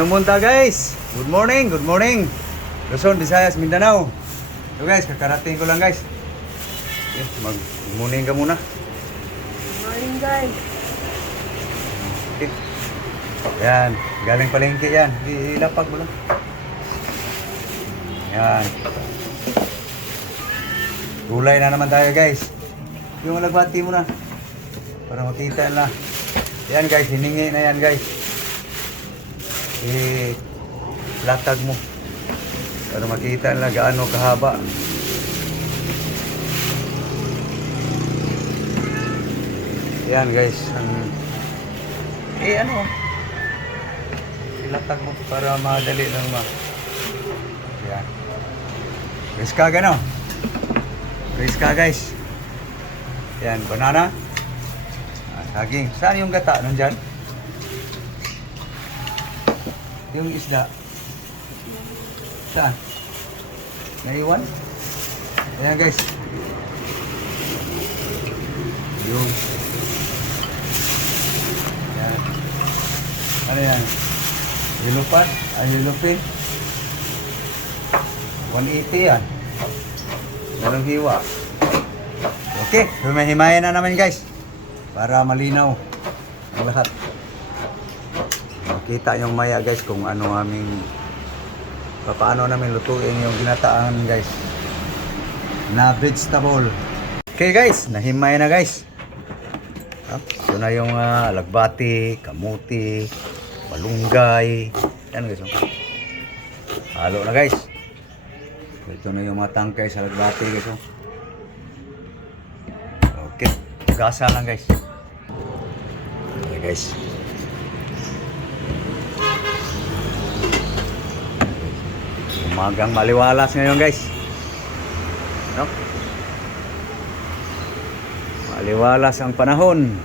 Munta guys, good morning, good morning. Luzon, Visayas, Mindanao. So guys, kakarating ko lang guys. Okay, mag-morning ka muna. Morning guys. Okay. Yan, galing palengke yan. Ilapag mo lang. Yan. Gulay na naman tayo guys. Yung alagbati mo na. Para makita na. Yan guys, hiningi na yan guys. Latag mo para makita nila gaano kahaba. Yan guys, ilatag mo para madali lang yan. Guys ka gano? Guys ka guys. Yan, banana. Saging. Saan yung gata? Nandyan? Yung isda. Saan? Naiwan? Ayan guys. Yung. Ayan. Ano yan? Hilupad? Hilupin? 180 yan. Dalawang hiwa. Okay. Himahimayan na naman guys. Para malinaw ang lahat. Makita yung maya guys kung ano aming paano namin lutuin yung ginataan guys na vegetable. Okay guys, nahimay na guys. Ito na yung alagbati, kamuti, malunggay. Yan guys. Halo na guys. Ito na yung mga tangkay sa alagbati guys. Okay, gasa lang guys. Okay guys. Umagang maliwalas ngayon guys. No? Maliwalas ang panahon.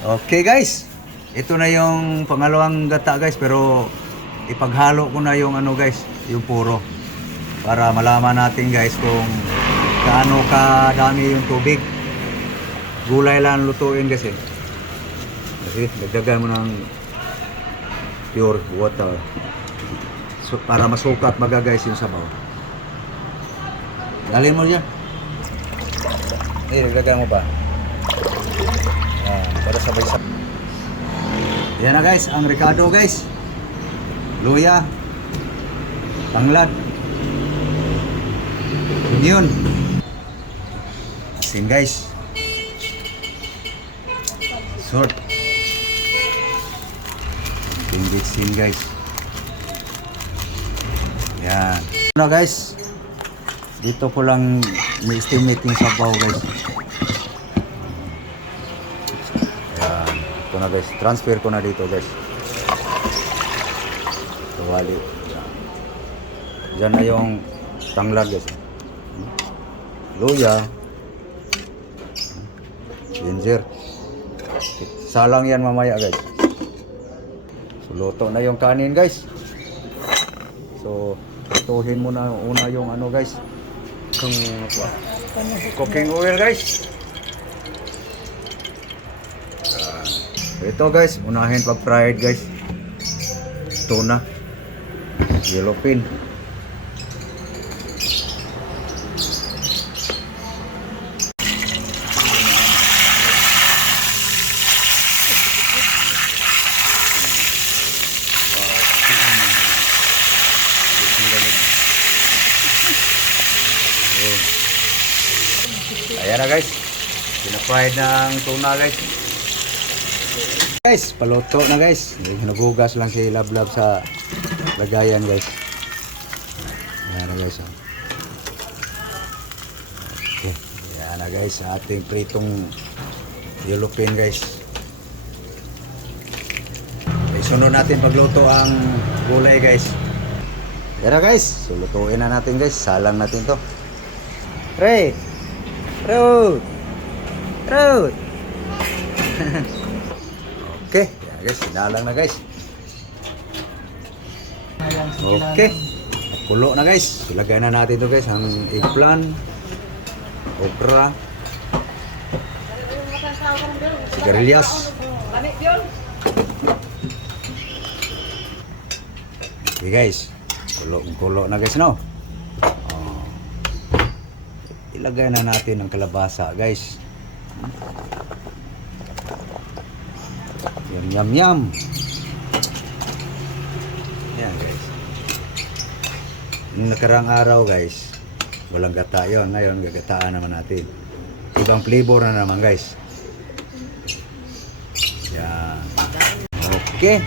Okay guys. Ito na yung pangalawang gata guys, pero ipaghalo ko na yung ano guys, yung puro. Para malaman natin guys kung gaano kadami yung tubig. Gulay lang lutuin kasi. Kasi dagdagan mo ng pure water. So, para masukat baga guys yung sabaw. Dalhin mo dyan. Dagdagan mo pa. Para sabay-sabay. Yan na guys, ang ricado guys. Luya. Tanglad. Onion. Asin guys. Salt. Bitsin guys. Yan. Ano guys? Dito po lang may estimate yung sabaw guys. Yan. Ito na guys. Transfer ko na dito guys. Tuwali. Yan na yung tanglad guys. Luya. Ginger. Salang yan mamaya guys. Luto na yung kanin guys. So, lutuhin mo na una yung ano guys. Kung cooking oil guys. Ito guys, unahin pag fried guys. Tuna. Yellow pin. Ayan na guys. Pinapahid ng tuna guys. Guys, paluto na guys. Nagugas lang si Lablab sa lagayan guys. Ayan na guys. Okay. Ayan na guys. Ating pritong yellow pin guys. Okay, sunod natin pagluto ang gulay guys. Ayan na guys. So lutuin na natin guys. Salang natin to. Ray! Road! Road! Okay, yan guys, sinalang na guys. Okay, kulo na guys. Ilagay na natin ito guys, ang eggplant, okra, sigarilyas, Lamig yun. Okay guys, kulo na guys no. Oh. Ilagay na natin ang kalabasa guys. Yum. Yan guys. Nung nakarang araw guys, walang gata yun. Ngayon gagataan naman natin. Ibang flavor na naman guys. Yan. Okay.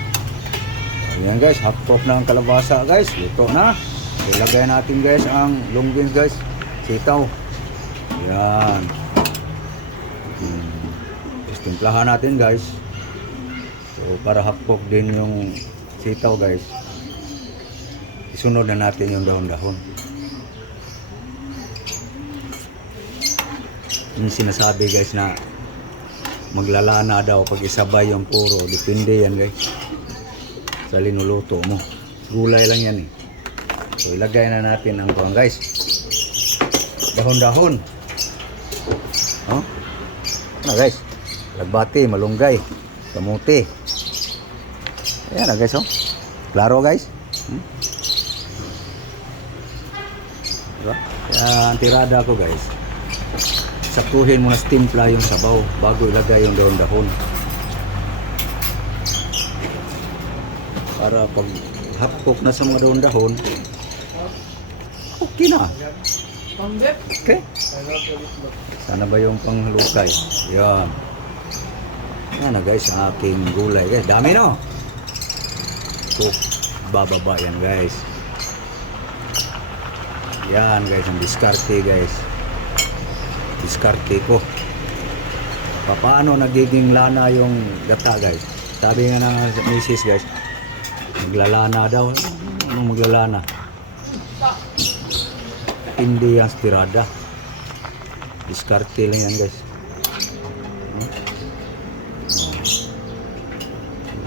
Ayan guys, half cook na ang kalabasa guys. Luto na. Ilagay natin guys ang long beans guys. Sitaw. Yan. Timplahan natin guys. So para half cook din yung sitaw guys. Isunod na natin yung dahon-dahon. Yung sinasabi guys na maglalana daw pag isabay yung puro. Depende yan guys. Sa linuluto mo. Gulay lang yan eh. So ilagay na natin ang kuwan guys. Dahon-dahon. Oh. Na guys. Lagbati, malunggay, kamuti. Ayan na guys oh. Klaro guys. Diba? Kaya ang tirada ko guys. Saktuhin mo na timpla yung sabaw bago ilagay yung dahon-dahon. Para pag hot cook na sa mga dahon-dahon, okay na. Okay. Sana ba yung panghalukay? Yan. Yan na guys, ang aking gulay guys. Dami no? Cook. Bababa yan guys. Yan guys, ang diskarte guys. Diskarte ko. Paano nagiging lana yung gata guys? Sabi nga ng misis guys, maglalana daw. Anong maglalana? Hindi yung stirada. Diskarte lang yan guys.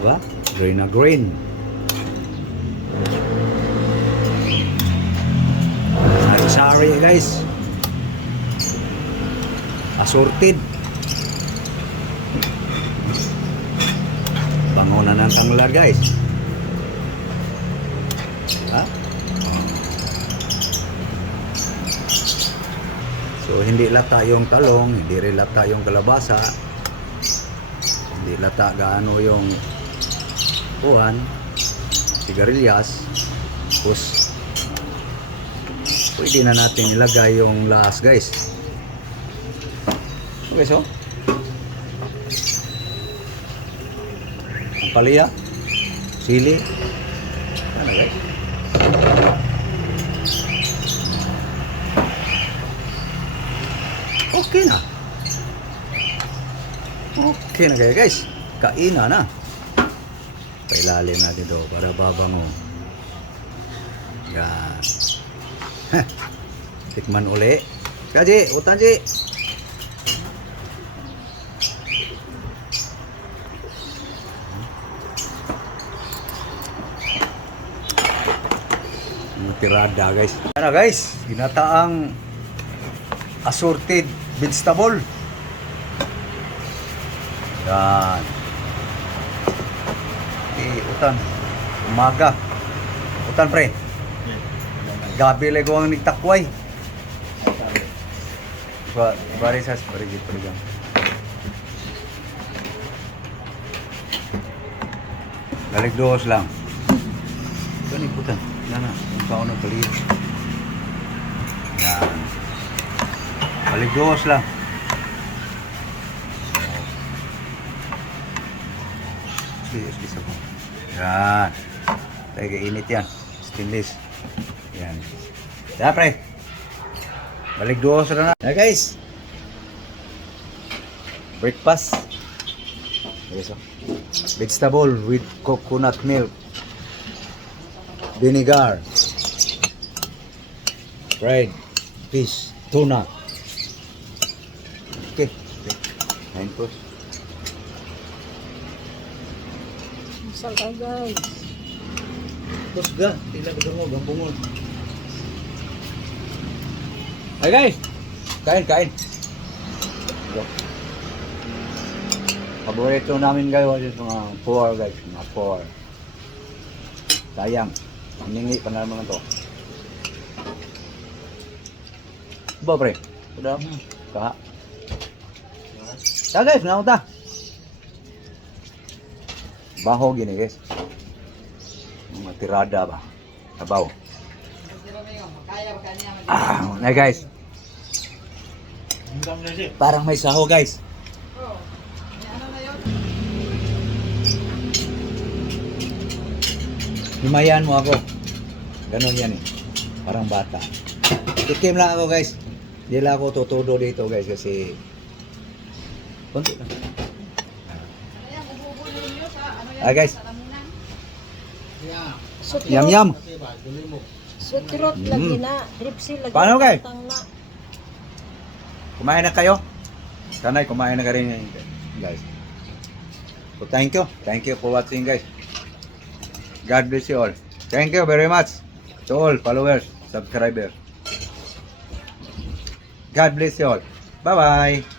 Diba? Green na green. Sari-sari guys. Assorted. Bango na ng tanglar guys. Ha? So hindi lata yung talong, hindi rin lata yung kalabasa. Hindi lata gaano yung buwan, sigarilyas. Tapos pwede na natin ilagay yung lahas guys. Okay so. Ang palaya, sili. Ano guys? Okay na. Okay na kaya guys. Kaina na. Pailalim natin ito para babango. Yan. Tikman uli. Kaji, utan ji. Tirada guys. Ano guys, ginataang assorted vegetable. Yan. Utan. Umaga. Utan pre. Gabi lagi ang nagtakway. Bari sas, bari jam. Balik dos lang. Ito ni putan. Nana, ang kaon ng palit. Yan. Balik dos lang. Excuse ako. Yan. Tayo init yan. Stainless. Yan. Yan pre. Balik dos na na. Yan guys. Breakfast. Okay, so. Vegetable with coconut milk. Vinegar, fried fish, tuna. Okay. Kain po. Masal ka guys. Tapos ga, tila bungod, bungod. Hey guys, kain. Paborito namin guys, yung mga pork guys, mga pork. Sayang, maningi pa naman ito. Ba pre? Udah. Kak. Ta guys, naon ta? Baho gini guys. Mga tirada ba? Sabaw. Na guys. Parang may saho guys. Himayan mo ako. Ganon yan eh. Parang bata. Tikim lang ako guys. Hindi lang ako tutudo dito guys kasi konti lang. Guys. Yum yum. Sutrot lagi na. Dripsi lagi. Paano, guys? Tang na. Kumain na kayo? Sana'y kumain na ka rin guys. So thank you. Thank you for watching guys. God bless you all. Thank you very much to all followers, subscribers. God bless you all. Bye-bye.